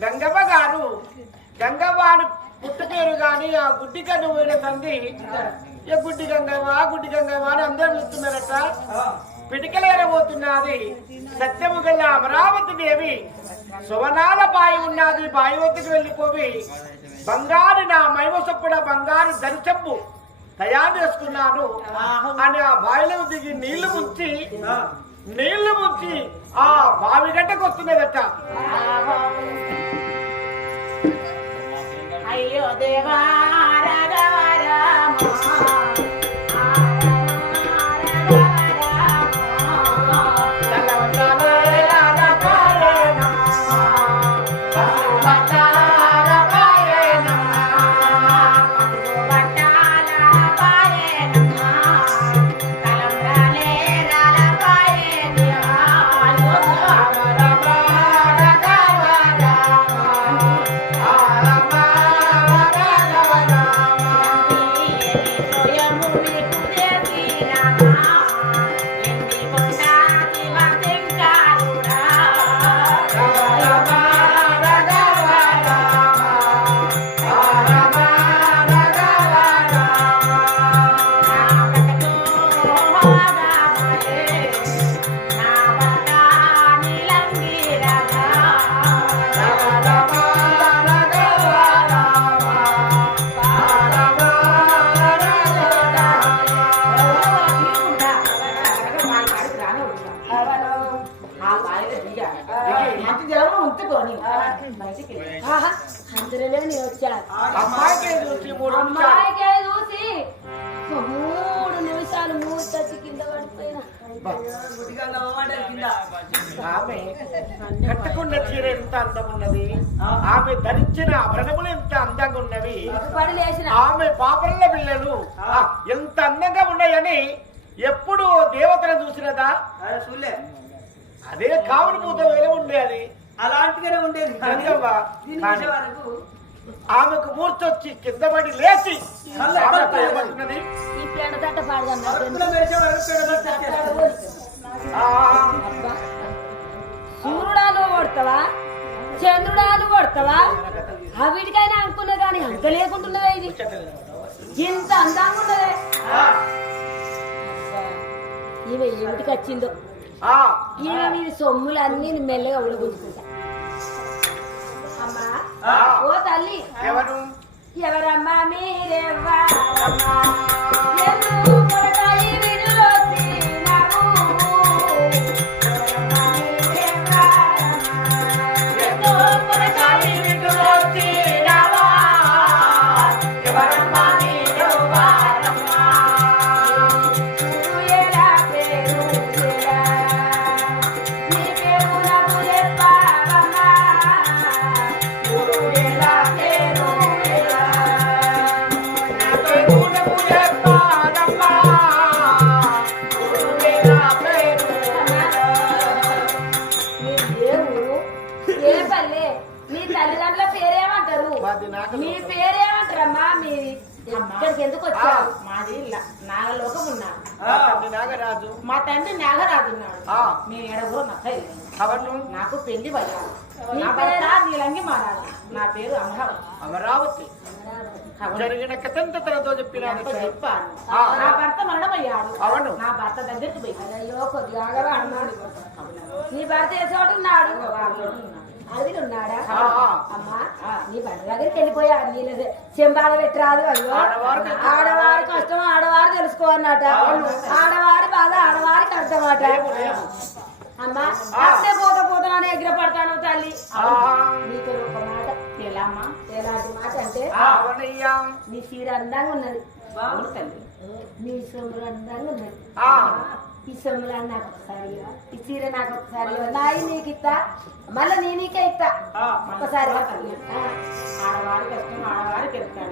గంగవ్వ గారు గంగవ్వ అని పుట్టకేరు కానీ ఆ గుడ్డి కన్ను పోయిన తండ్రి ఏ గుడ్డి గంగవ్వ గుడ్డి గంగవ్వ అని అందరూ పిలుస్తున్నారట పిటికలేరబోతున్నది సత్యము గల్ల అమరావతి దేవి. సువనాల బాయి ఉన్నది బాయి వద్దకు వెళ్ళిపోయి బంగారు నా మైమ చొప్పున బంగారు దరిచెప్పు తయారు చేసుకున్నాను. అని ఆ బావిలో దిగి నీళ్ళు ముంచి నీళ్ళు ముంచి ఆ బావి గడ్డకు వస్తున్నదట. అయ్యో కింద పడిపోయినా. ఆమె కట్టుకున్న చీర ఎంత అందం ఉన్నది ఆమె ధరించిన ఆభరణములు ఎంత అందంగా ఉన్నవి ఆమె పాపల పిల్లలు. ఎంత అందంగా ఉన్నాయని ఎప్పుడు దేవతను చూసినదా? అదే కావులు పూత వేరే ఉండేది? అలాంటిగానే ఉండేది. వరకు ఆమెకు మూర్చొచ్చి కింద పడి లేచి మళ్ళా ఆమెతో ఏమంటున్నది ఈ పేడ తట్ట పాడగా వరకులో మెరిసే వరకు పెడబడి చచ్చేస్తుంది. ఆ, సూర్యుడా నువ్వు కొడతావా? చంద్రుడా నువ్వు కొడతావా? ఆ వీటికైనా అనుకున్నా కానీ అంత లేకుంటున్నదే ఇది. ఇంత అందంగా ఉన్నదే ఈమె ఏమిటికి వచ్చిందో? ఆ, ఈమె మీద సొమ్ములు అన్ని మెల్లగా ఆ, ఓ తల్లి. ఎవరు? ఎవరమ్మా మీరెవ్వరమ్మా? మీ పేరేమంటారమ్మా? మీ ఇక్కడికి ఎందుకు వచ్చారు మాది నాగలోకం ఉన్నాడు మా తండ్రి నాగరాజు. మా తండ్రి నాగరాజు ఉన్నాడు. ఆ. మీ ఎడగో అవను నాకు పెళ్ళి పడ్డాడు నా భర్త నీలంగి మారాడు నా పేరు అమరావతి. అమరావతి. జరిగిన చెప్పినాను. చెప్పాను. నా భర్త మరణమయ్యాడు. అవును. నా భర్త దగ్గరికి పోయి. అయ్యో కొద్దిగా అన్నాడు. నీ భర్త ఏ చోటు ఉన్నాడు. అది ఉన్నాడా. అమ్మా నీ భర్త దగ్గరికి వెళ్ళిపోయా. నీళ్ళ చెంబాల పెట్టరాదు అయ్యో. ఆడవారు కష్టం. ఆడవారి కష్టం ఆడవారు తెలుసుకో అన్నట ఆడవారి బాధ ఆడవారికి అర్థమాట. అమ్మా అట్లే పోకపోతానని ఎగిరపడతాను తల్లి. నీతో ఒక మాట ఎలా అమ్మా? ఎలాంటి మాట అంటే నీ చీర అందంగా ఉన్నది. తల్లి. నీ సొమ్ములు అందంగా ఉన్నది. ఈ సొమ్ములు నాకు ఒకసారి? ఈ చీర నాకు ఒకసారి? నాయి నీకు ఇస్తా. మళ్ళీ. నీ నీకే ఇస్తా ఆ, ఒకసారి. ఆడవారి కష్టం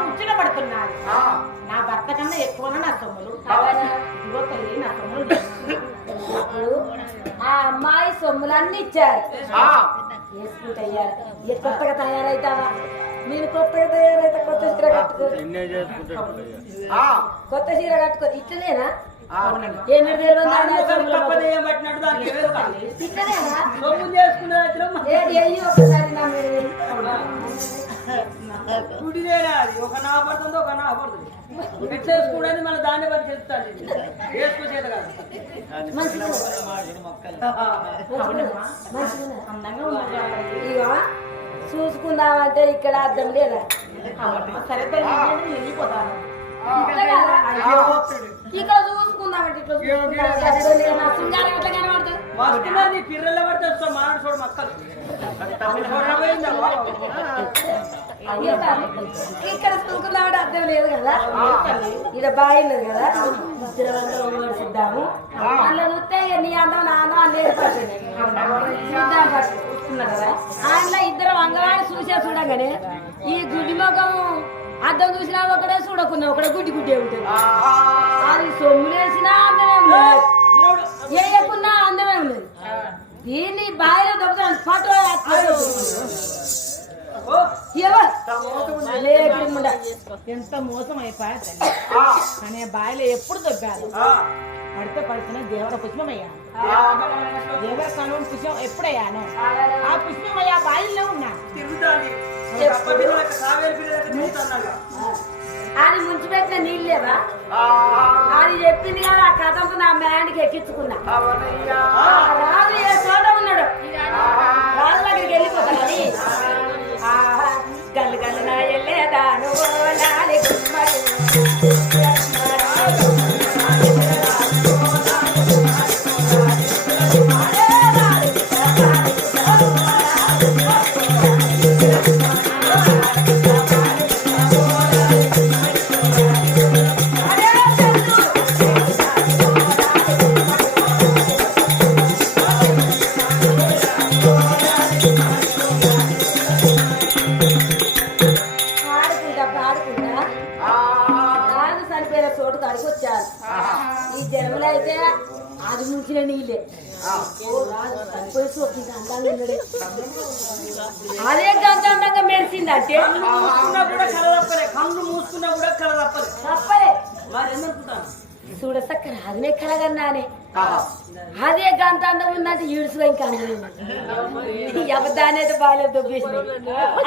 ముచ్చట ఆ, నా భర్త కన్నా ఎక్కువనా నా సొమ్ములు. అవునా? ఇదిగో తల్లి నా సొమ్ములు ఆ అమ్మాయి సొమ్ములన్నీ ఇచ్చారు. ఏ కొత్తగా తయారైతావా? నేను కొత్తగా తయారైతే కొత్త చీర కట్టుకో. ఆ, కొత్త చీర కట్టుకో. ఇట్లనేనా? గుడిదేనా ఒక నా పడుతుంది ఒక నా పడుతుంది. మన దాన్ని బట్టి చెప్తాను కాదు. చూసుకుందామంటే ఇక్కడ అర్థం లేదా సరే వెళ్ళిపోతాను? ఇక్కడ చూసుకుందామండి ఇట్లా అర్థం ఎట్లా కనబడుతుంది పడితే చూడు మక్కలు ఇక్కడ చూసుకుందామంటే అర్థం లేదు కదా ఇక్కడ బావి కదా ఇద్దరు అందులో చూస్తే నీ అందం నా అందం అనేది పడుతుంది చూద్దాం ఫస్ట్ కదా అందులో ఇద్దరు అంగవాడి చూసే చూడగానే ఈ గుడి ముఖం అద్దం చూసినా ఒకటే చూడకున్నా ఒకటే గుడ్డి గుడ్డే ఉంటుంది అది సొమ్ములేసినా అందమే ఉండదు. వేయకున్నా అందమే ఉండదు. దీన్ని బావిలో దొబ్బుతాను. ఎంత మోసం అయిపోయా కానీ ఆ బావిలో ఎప్పుడు దొబ్బారు? పడితే పడుతున్న దేవర పుష్పమయ్యా. దేవర కనుమ పుష్పం ఎప్పుడయ్యాను? ఆ పుష్పమయ్యా బావిలో ఉన్నా. తిరుగుతాను అది ముంచిపెట్టిన నీళ్ళు లేవా? అది చెప్పింది కదా ఆ కథంతో నా మ్యాండ్కి ఎక్కించుకున్నా. రాజు ఏ చోట ఉన్నాడు? రాజు దగ్గరికి వెళ్ళిపోతానని ఆహా, గల్లు గల్లు నా ఎల్లేదాను అందంగా. అదే గంట అందంగా మెరిసిందంటే మూసుకున్నా కూడా కల తప్పలే. కళ్ళు మూసుకున్నా కూడా కల తప్పలే. తప్పలే. మరి ఏమనుకుంటాను చూడ చక్క రాజునే కలగన్నానే. అదే గంట అందం ఉందంటే ఈడుసు ఇంకా అబద్ధాన్ని బాగాలేదు దొబ్బేసింది.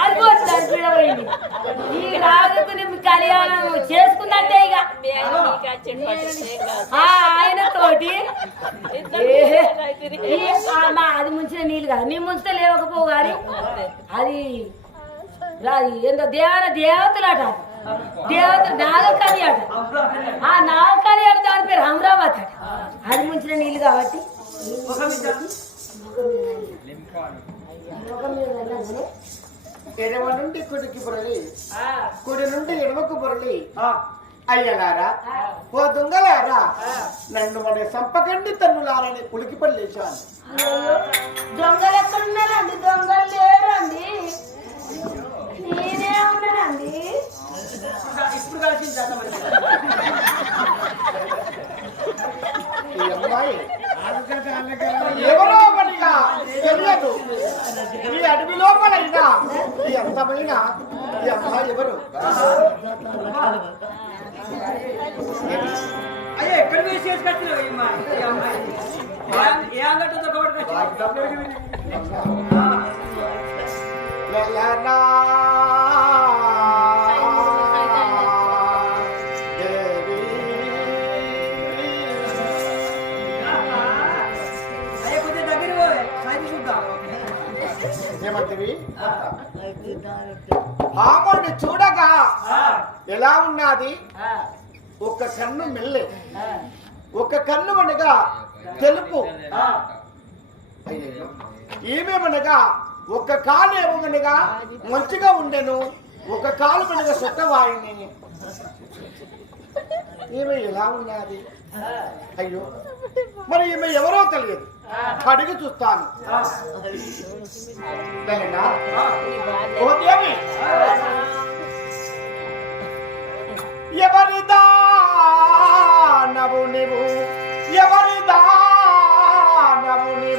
అనుకోవచ్చు చూడబోయింది ఈ రాజుకు కళ్యాణం చేసుకుందంటే ఇక. ఆయన తోటి. అది ముంచిన నీళ్ళు కాదు. నీ ముంచితే లేవకపోవు కానీ అది రాది ఏందో దేవర దేవతలు అట దేవత నాగకని అట ఆ నాగకని అట దాని పేరు అమరావతి అట అది ముంచిన నీళ్ళు కాబట్టి ఎడమ నుండి కుడికి బురలి కుడి నుండి ఎడమకు బురలి. ఆ, అయ్యలారా ఓ దొంగలారా నన్ను మన సంపకండి తన్నులారని ఉలికి పడలేశాను అయ్యో, దొంగలు ఎక్కడున్నారండి దొంగలు లేరండి నేనే ఉన్నానండి ఈ అమ్మాయి ఎవరో ఒకటిగా తెలియదు. ఈ అడవి లోపలైనా. ఈ అందమైన ఈ అమ్మాయి ఎవరు? అయ్యా ఎక్కడ వేసి చేసుకొచ్చినావు ఈ అమ్మాయి? ఏ అంగట్లో దొరకబడి ఎలా ఉన్నది? ఒక కన్ను మెల్లె. ఒక కన్ను అనగా తెలుపు. ఈమెమనగా ఒక కాలు ఏమనగా మంచిగా ఉండెను. ఒక కాలు మనగా సొట్టవాయిని ఈమె ఎలా ఉన్నది? అయ్యో. మరి ఈమె ఎవరో తెలియదు. అడిగి చూస్తాను. ఓ దేవి. ఎవరి దానవు నీవు? ఎవరి దానవు నీవు?